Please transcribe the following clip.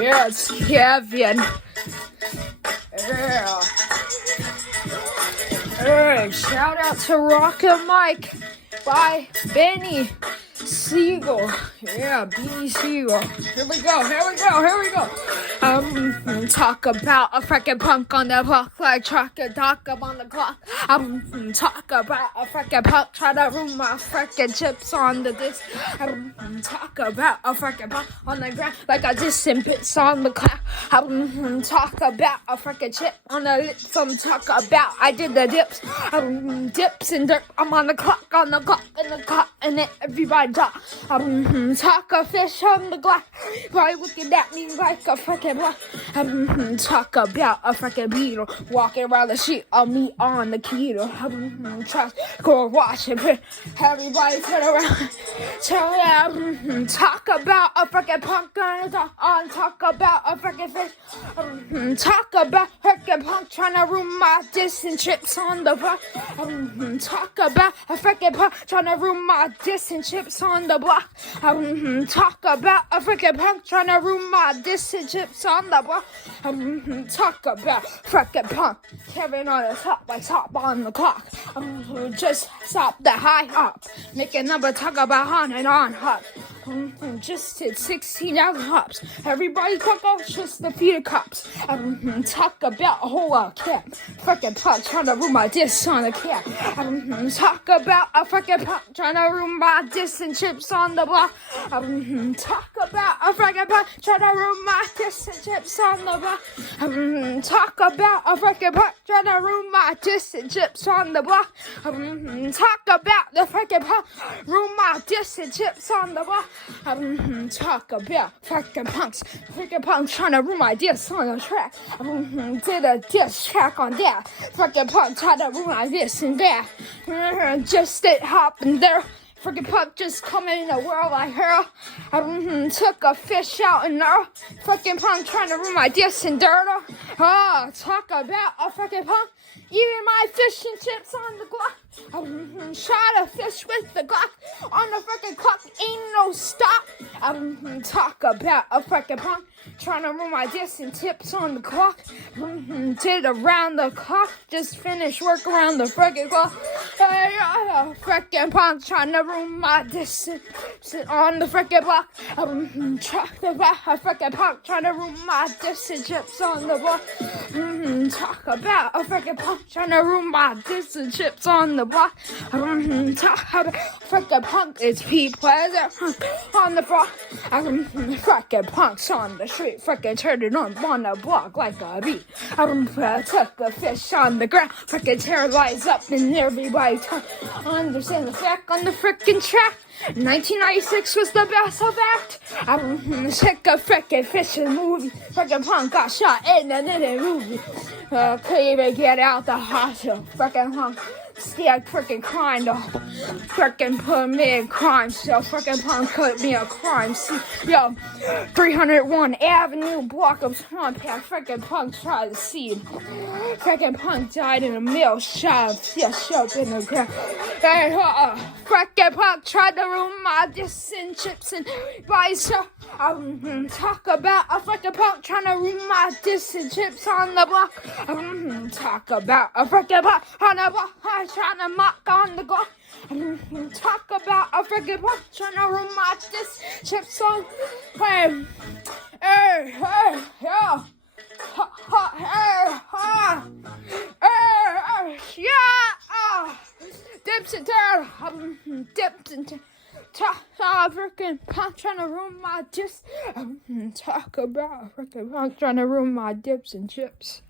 Yeah, it's Kevin. Yeah. Hey, shout out to ROC and Mike by BEANIE SUGIL. Yeah, BEANIE SUGIL. Here we go. Talk about a freaking punk on the block, like talk up on the clock. Talk about a freaking punk try to ruin my freaking chips on the disc. Talk about a freaking punk on the ground, like a distant bits on the clock. Talk about a freaking chip on the lips. Talk about I did the dips. Dips and dirt. I'm on the clock, and then everybody talk. Talk a fish on the glass. Why looking at me like a freaking block? Talk about a freaking beetle walking around the sheet of me on the keto. Try go watch it. Everybody turn around. Talk about a freaking punk on talk about a freaking fish. Talk about freaking punk trying to ruin my distant trips on the block. Talk about a freaking punk trying to ruin my distant chips on the block. Talk about a freaking punk trying to ruin my distant chips on the block. Talk about freaking punk Kevin on the top, like top on the clock. Just stop the high up, make a number talk about on and on hop. Just hit 16,000 hops. Everybody cook off just a few cups. Talk about a whole lot of cat. Freaking punk trying to ruin my disc on the cat. Talk about a freaking punk trying to ruin my disc and chips on the block. Talk about a freaking punk trying to ruin my disc and chips on the block. Talk about a freaking punk trying to ruin my disc and chips on the block. Talk about the freaking punk ruin my disc and chips on the block. Talk about freaking punks trying to ruin my disc on the track. Did a diss track on that. Freaking punk trying to ruin my disc and that. Just it hopping there. Freaking punk just coming in the world like her. Took a fish out in there. Freaking punk trying to ruin my disc and dirt. Talk about a freaking punk eating my fish and chips on the Glock. Shot a fish with the Glock on the freaking clock. Ain't no stop. Talk about a freaking punk trying to ruin my disc and tips on the clock. Did around the clock. Just finished work around the freaking clock. Freaking punk trying to ruin my disc on the freaking block. Talk about a freaking punk trying to ruin my disc and chips on the block. Talk about a freaking punk trying to ruin my disc and chips on the block. Talk about freaking punk is PtPleasant on the block. Freaking punks on the street, freaking turn it on the block like a beat. Took a fish on the ground, freaking tear lies up and everybody understand the fact on the freaking track. 1996 was the best of act. Took a freaking fishing movie. Freaking punk got shot in the movie. Couldn't even get out the hospital. Freaking punk still freaking crying though. Freaking put me in crime cell. Freaking punk put me in a crime scene. Yo, 301 Avenue, block of Swamp Path. Freaking punk tried to see him. Freaking punk died in a mill shot. Shoved in the ground. Freaking punk tried to ruin my disc and chips and rice. Talk about a freaking punk trying to ruin my disc and chips on the block. Talk about a freaking punk on the block trying to mock on the block. Talk about a freaking punk trying to ruin my disc chips on. Hey, yeah. Dips and turn, dips and turn. Talk freaking punk trying to ruin my disc. Talk about freaking punk trying to ruin my dips and chips.